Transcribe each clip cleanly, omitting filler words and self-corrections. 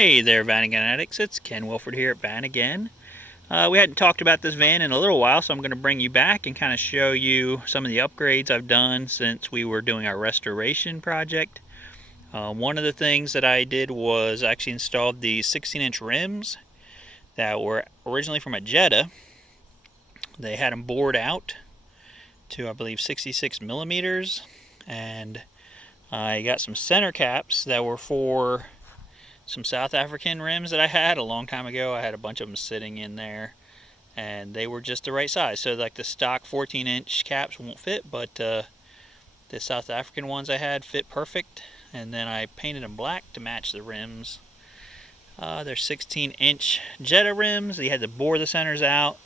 Hey there, Vanagon addicts. It's Ken Wilford here at Vanagon. We hadn't talked about this van in a little while, so I'm going to bring you back and kind of show you some of the upgrades I've done since we were doing our restoration project. One of the things that I did was actually installed the 16-inch rims that were originally from a Jetta. They had them bored out to, I believe, 66 millimeters, and I got some center caps that were for some South African rims that I had a long time ago. I had a bunch of them sitting in there, and they were just the right size. So like the stock 14-inch caps won't fit, but the South African ones I had fit perfect. And then I painted them black to match the rims. They're 16-inch Jetta rims. You had to bore the centers out.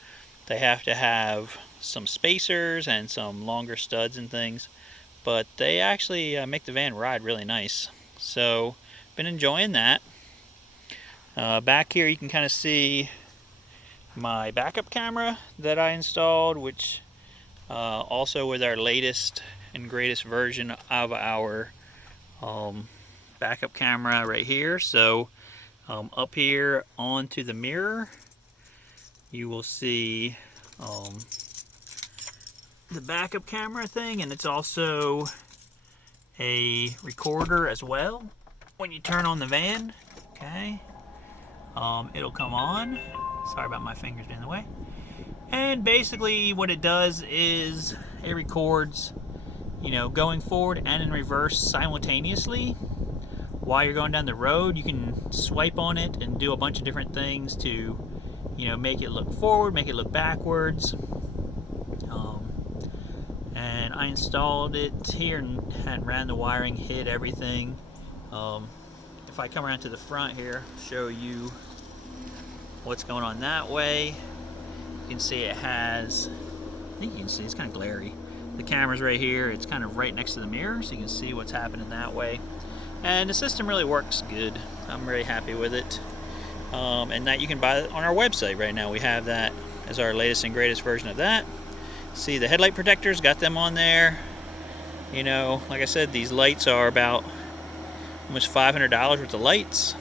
They have to have some spacers and some longer studs and things, but they actually make the van ride really nice. So been enjoying that. Back here you can kind of see my backup camera that I installed, which also with our latest and greatest version of our backup camera right here. So up here onto the mirror you will see the backup camera thing, and it's also a recorder as well. When you turn on the van, okay, it'll come on. Sorry about my fingers being in the way. And basically what it does is it records, you know, going forward and in reverse simultaneously. While you're going down the road, you can swipe on it and do a bunch of different things to, you know, make it look forward, make it look backwards. And I installed it here and ran the wiring, hid everything. If I come around to the front here, show you what's going on that way. You can see it has, I think you can see, it's kind of glary. The camera's right here, it's kind of right next to the mirror, so you can see what's happening that way. And the system really works good. I'm very happy with it. And that you can buy it on our website right now. We have that as our latest and greatest version of that. See the headlight protectors, got them on there. You know, like I said, these lights are about almost $500 worth of lights.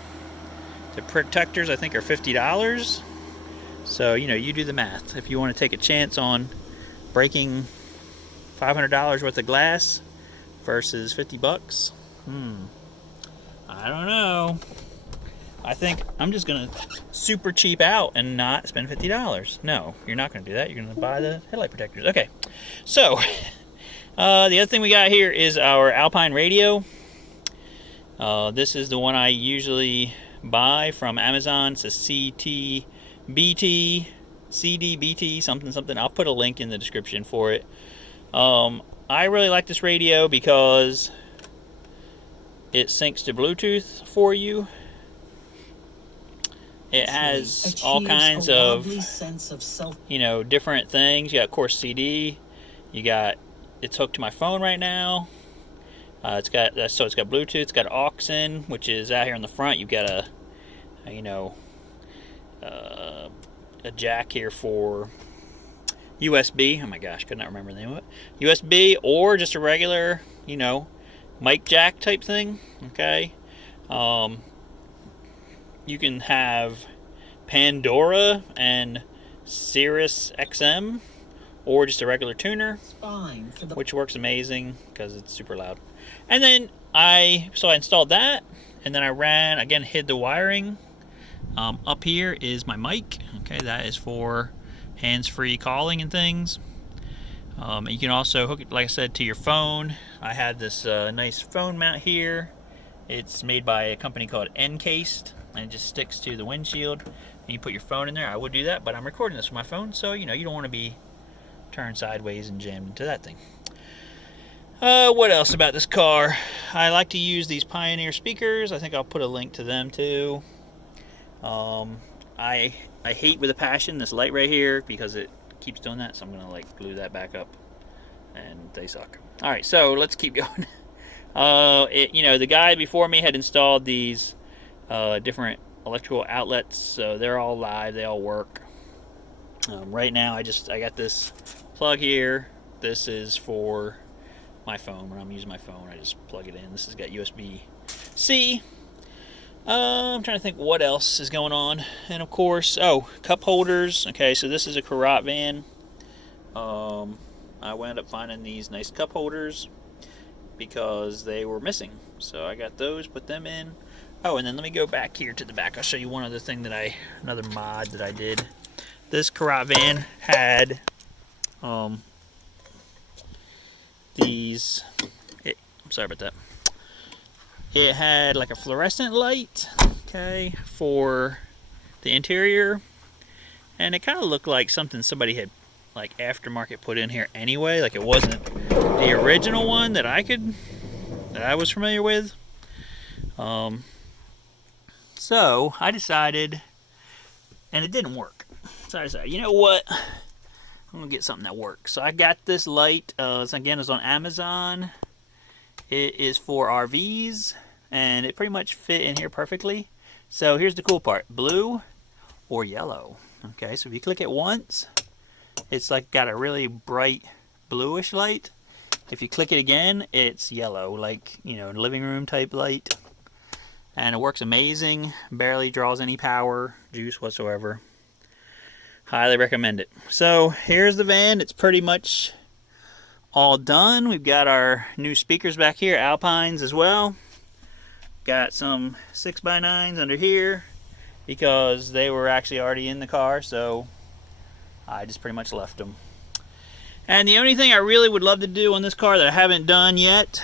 The protectors I think are $50. So, you know, you do the math. If you want to take a chance on breaking $500 worth of glass versus 50 bucks, I don't know. I think I'm just gonna super cheap out and not spend $50. No, you're not gonna do that. You're gonna buy the headlight protectors. Okay, so the other thing we got here is our Alpine Radio. This is the one I usually buy from Amazon. It's a CDBT, something. I'll put a link in the description for it. I really like this radio because it syncs to Bluetooth for you. It has all kinds of, you know, different things. You got, of course, CD. It's hooked to my phone right now. It's got Bluetooth. It's got aux in, which is out here on the front. You've got a jack here for USB. Oh my gosh, could not remember the name of it. USB or just a regular, you know, mic jack type thing. Okay. You can have Pandora and Sirius XM, or just a regular tuner, which works amazing because it's super loud. And then I installed that, and then I hid the wiring. Up here is my mic. Okay, that is for hands-free calling and things. You can also hook it, like I said, to your phone. I have this nice phone mount here. It's made by a company called Encased, and it just sticks to the windshield. And you put your phone in there. I would do that, but I'm recording this with my phone, so you know you don't want to be turned sideways and jammed into that thing. What else about this car? I like to use these Pioneer speakers. I think I'll put a link to them too. I hate with a passion this light right here because it keeps doing that, so I'm gonna like glue that back up, and they suck. All right, so let's keep going. You know, the guy before me had installed these different electrical outlets, so they're all live, they all work. Right now I got this plug here. This is for my phone. When I'm using my phone, I just plug it in. This has got USB-C. I'm trying to think what else is going on. And of course, oh, cup holders. Okay, so this is a Carat van. I wound up finding these nice cup holders because they were missing. So I got those, put them in. Oh, and then let me go back here to the back. I'll show you one other thing another mod that I did. This Carat van had these. I'm sorry about that. It had like a fluorescent light, okay, for the interior, and it kind of looked like something somebody had like aftermarket put in here anyway. Like it wasn't the original one that I was familiar with. So I decided, and it didn't work. So I decided, you know what? I'm gonna get something that works. So I got this light. Again, it's on Amazon. It is for RVs, and it pretty much fit in here perfectly. So here's the cool part: blue or yellow. Okay, so if you click it once, it's like got a really bright bluish light. If you click it again, it's yellow, like, you know, living room type light. And it works amazing. Barely draws any power, juice whatsoever. Highly recommend it. So here's the van. It's pretty much all done. We've got our new speakers back here, Alpines as well. Got some 6x9s under here because they were actually already in the car, so I just pretty much left them. And the only thing I really would love to do on this car that I haven't done yet,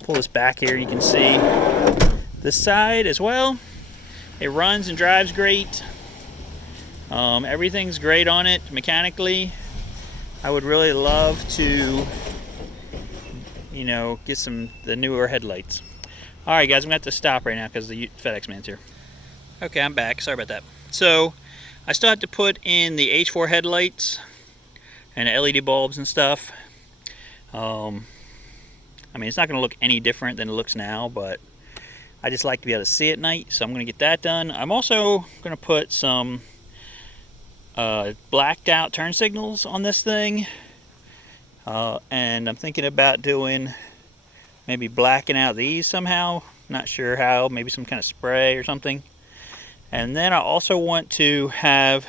pull this back here, you can see this side as well. It runs and drives great. Everything's great on it mechanically. I would really love to, you know, get the newer headlights. All right, guys, I'm gonna have to stop right now because the FedEx man's here. Okay, I'm back. Sorry about that. So I still have to put in the H4 headlights and the LED bulbs and stuff. I mean, it's not gonna look any different than it looks now, but I just like to be able to see at night, so I'm gonna get that done. I'm also gonna put some blacked out turn signals on this thing, and I'm thinking about doing maybe blacking out these somehow. Not sure how, maybe some kind of spray or something. And then I also want to have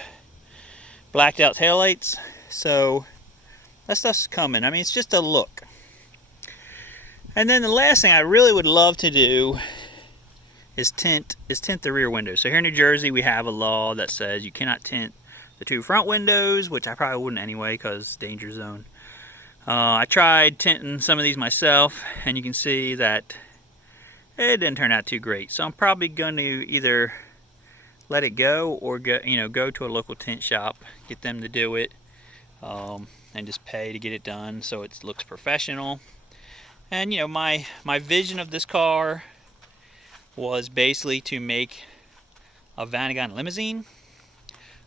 blacked out taillights. So that stuff's coming. I mean, it's just a look. And then the last thing I really would love to do is tint the rear windows. So here in New Jersey, we have a law that says you cannot tint the two front windows, which I probably wouldn't anyway because danger zone. I tried tinting some of these myself, and you can see that it didn't turn out too great. So I'm probably going to either let it go or go to a local tint shop, get them to do it, and just pay to get it done so it looks professional. And you know, my vision of this car was basically to make a Vanagon limousine.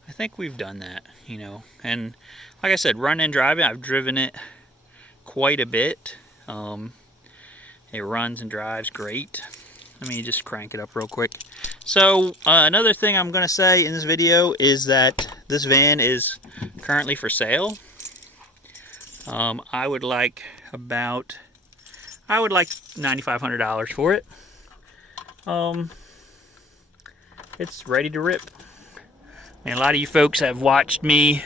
I think we've done that, you know. And like I said, run and driving, I've driven it quite a bit. It runs and drives great. Let me just crank it up real quick. So another thing I'm going to say in this video is that this van is currently for sale. I would like $9,500 for it. It's ready to rip. I mean, a lot of you folks have watched me,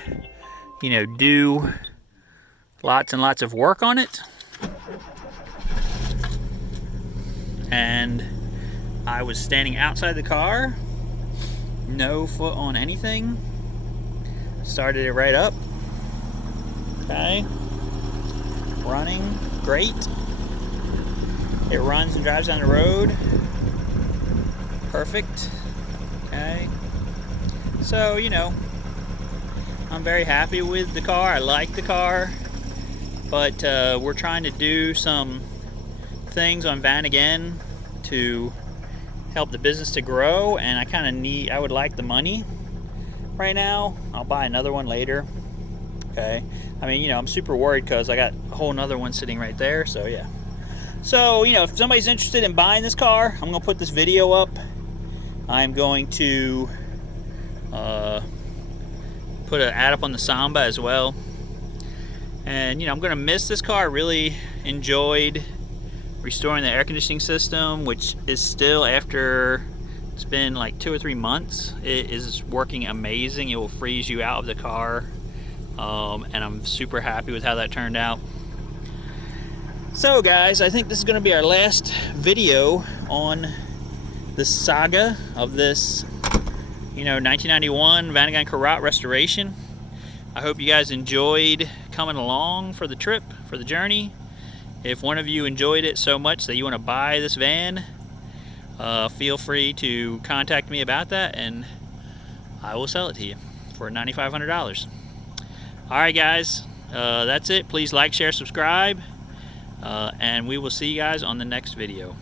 you know, do lots and lots of work on it. And I was standing outside the car, no foot on anything. Started it right up. Okay. Running great. It runs and drives down the road. Perfect. Okay. So, you know, I'm very happy with the car. I like the car. But we're trying to do some things on Vanagon to help the business to grow, and I would like the money right now. I'll buy another one later. Okay. I mean, you know, I'm super worried because I got a whole nother one sitting right there, so yeah. So, you know, if somebody's interested in buying this car, I'm going to put this video up. I'm going to put an ad up on the Samba as well. And, you know, I'm going to miss this car. I really enjoyed restoring the air conditioning system, which is still, after it's been like 2 or 3 months, it is working amazing. It will freeze you out of the car, and I'm super happy with how that turned out. So guys, I think this is going to be our last video on the saga of this 1991 Vanagon Carat restoration. I hope you guys enjoyed coming along for the trip, for the journey. If one of you enjoyed it so much that you want to buy this van, feel free to contact me about that, and I will sell it to you for $9,500. Alright guys, that's it. Please like, share, subscribe, and we will see you guys on the next video.